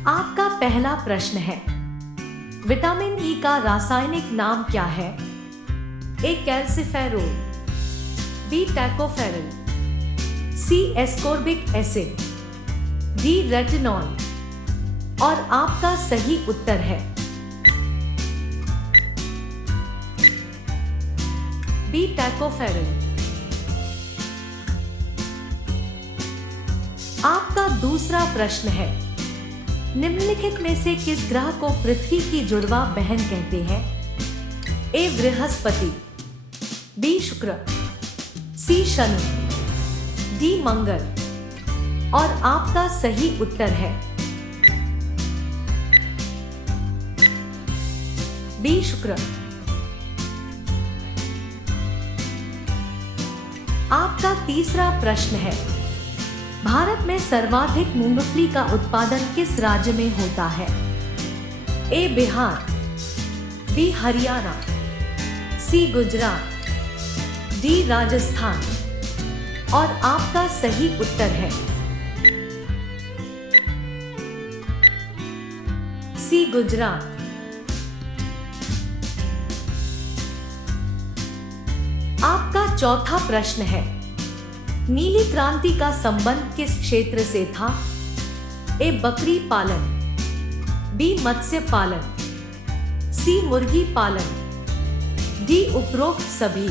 आपका पहला प्रश्न है, विटामिन ई का रासायनिक नाम क्या है? ए कैल्सिफेरोल, बी टैकोफेरल, सी एस्कोर्बिक एसिड, डी रेटिनॉल। और आपका सही उत्तर है बी टैकोफेरल। आपका दूसरा प्रश्न है, निम्नलिखित में से किस ग्रह को पृथ्वी की जुड़वा बहन कहते हैं? ए बृहस्पति, बी शुक्र, सी शनि, डी मंगल। और आपका सही उत्तर है बी शुक्र। आपका तीसरा प्रश्न है, भारत में सर्वाधिक मूंगफली का उत्पादन किस राज्य में होता है? ए बिहार, बी हरियाणा, सी गुजरात, डी राजस्थान। और आपका सही उत्तर है सी गुजरात। आपका चौथा प्रश्न है, नीली क्रांति का संबंध किस क्षेत्र से था? ए बकरी पालन, बी मत्स्य पालन, सी मुर्गी पालन, डी उपरोक्त सभी।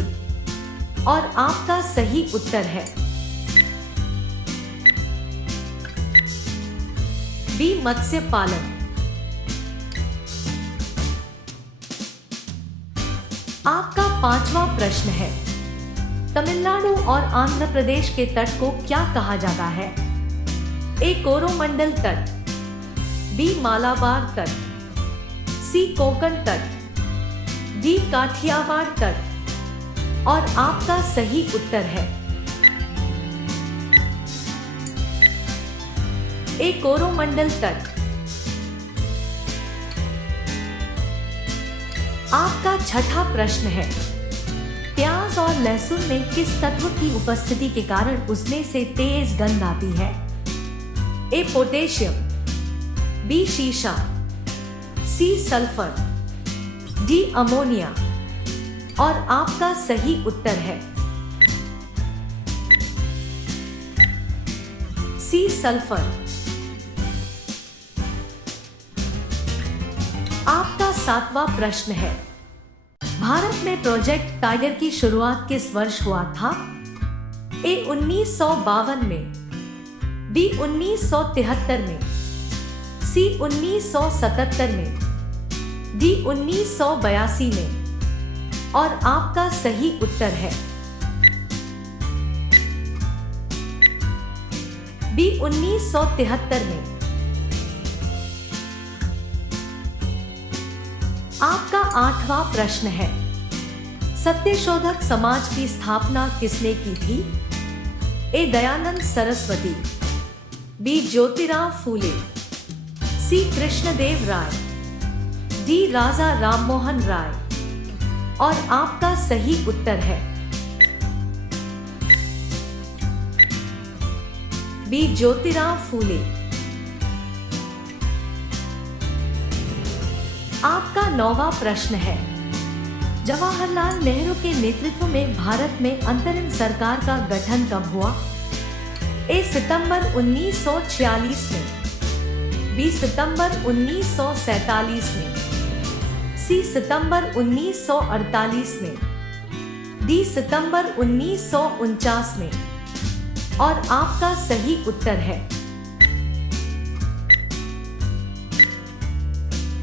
और आपका सही उत्तर है बी मत्स्य पालन। आपका पांचवा प्रश्न है, तमिलनाडु और आंध्र प्रदेश के तट को क्या कहा जाता है? ए कोरोमंडल तट, बी मालाबार तट, सी कोंकण तट, डी काठियावाड़ तट। और आपका सही उत्तर है ए कोरोमंडल तट। आपका छठा प्रश्न है, प्याज और लहसुन में किस तत्व की उपस्थिति के कारण उसमें से तेज गंध आती है? ए पोटेशियम, बी शीशा, सी सल्फर, डी अमोनिया। और आपका सही उत्तर है सी सल्फर। आपका सातवां प्रश्न है, भारत में प्रोजेक्ट टाइगर की शुरुआत किस वर्ष हुआ था? ए 1952 में, बी 1973 में, सी 1977 में, डी 1982 में। और आपका सही उत्तर है बी 1973 में। आपका आठवां प्रश्न है, सत्यशोधक समाज की स्थापना किसने की थी? ए दयानंद सरस्वती, बी ज्योतिराव फूले, सी कृष्णदेव राय, डी राजा राममोहन राय। और आपका सही उत्तर है बी ज्योतिराव फूले। आपका नौवां प्रश्न है, जवाहरलाल नेहरू के नेतृत्व में भारत में अंतरिम सरकार का गठन कब हुआ? ए सितंबर 1946 में, बी सितंबर 1947 में, सी सितंबर 1948 में, डी सितंबर 1949 में। और आपका सही उत्तर है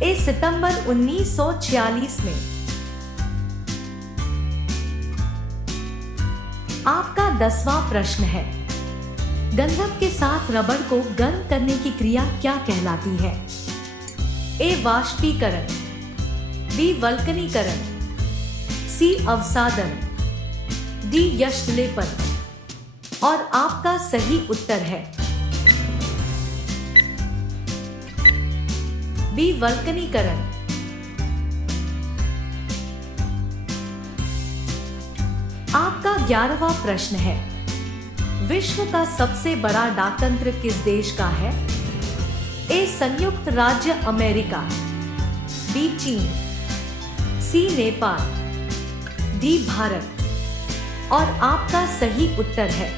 ए सितंबर 1946 में। आपका 10वां प्रश्न है, गंधक के साथ रबड़ को गर्म करने की क्रिया क्या कहलाती है? ए वाष्पीकरण, बी वल्कनीकरण, सी अवसादन, डी यष्टलेपन। और आपका सही उत्तर है बी वल्कनीकरण। आपका 11वां प्रश्न है, विश्व का सबसे बड़ा डाकतंत्र किस देश का है? ए संयुक्त राज्य अमेरिका, बी चीन, सी नेपाल, डी भारत। और आपका सही उत्तर है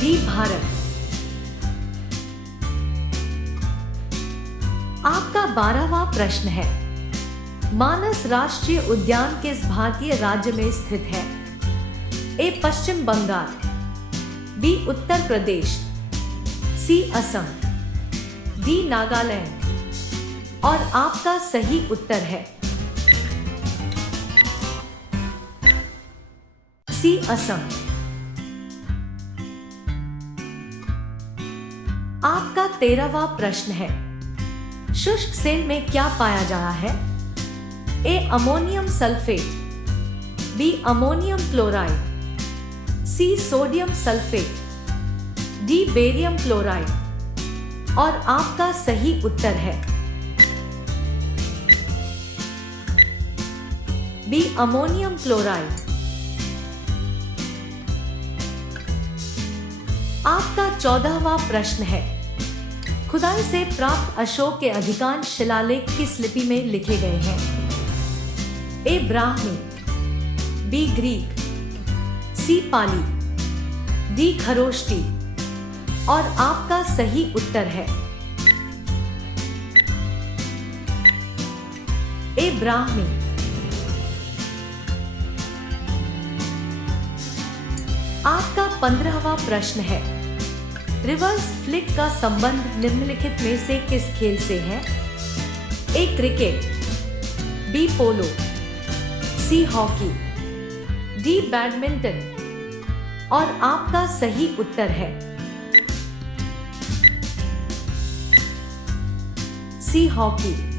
डी भारत। आपका 12वां प्रश्न है, मानस राष्ट्रीय उद्यान किस भारतीय राज्य में स्थित है? ए पश्चिम बंगाल, बी उत्तर प्रदेश, सी असम, डी नागालैंड। और आपका सही उत्तर है सी असम। आपका 13वां प्रश्न है, शुष्क सेल में क्या पाया जाता है? A ammonium sulphate, B ammonium chloride, C sodium sulphate, D barium chloride. और आपका सही उत्तर है बी अमोनियम क्लोराइड। आपका 14वां प्रश्न है, खुदाई से प्राप्त अशोक के अधिकांश शिलालेख किस लिपि में लिखे गए हैं? ए ब्राह्मी, बी ग्रीक, सी पाली, डी खरोष्टी। और आपका सही उत्तर है ए ब्राह्मी। आपका 15वां प्रश्न है, रिवर्स फ्लिक का संबंध निम्नलिखित में से किस खेल से है? ए क्रिकेट, बी पोलो, सी हॉकी, डी बैडमिंटन। और आपका सही उत्तर है सी हॉकी।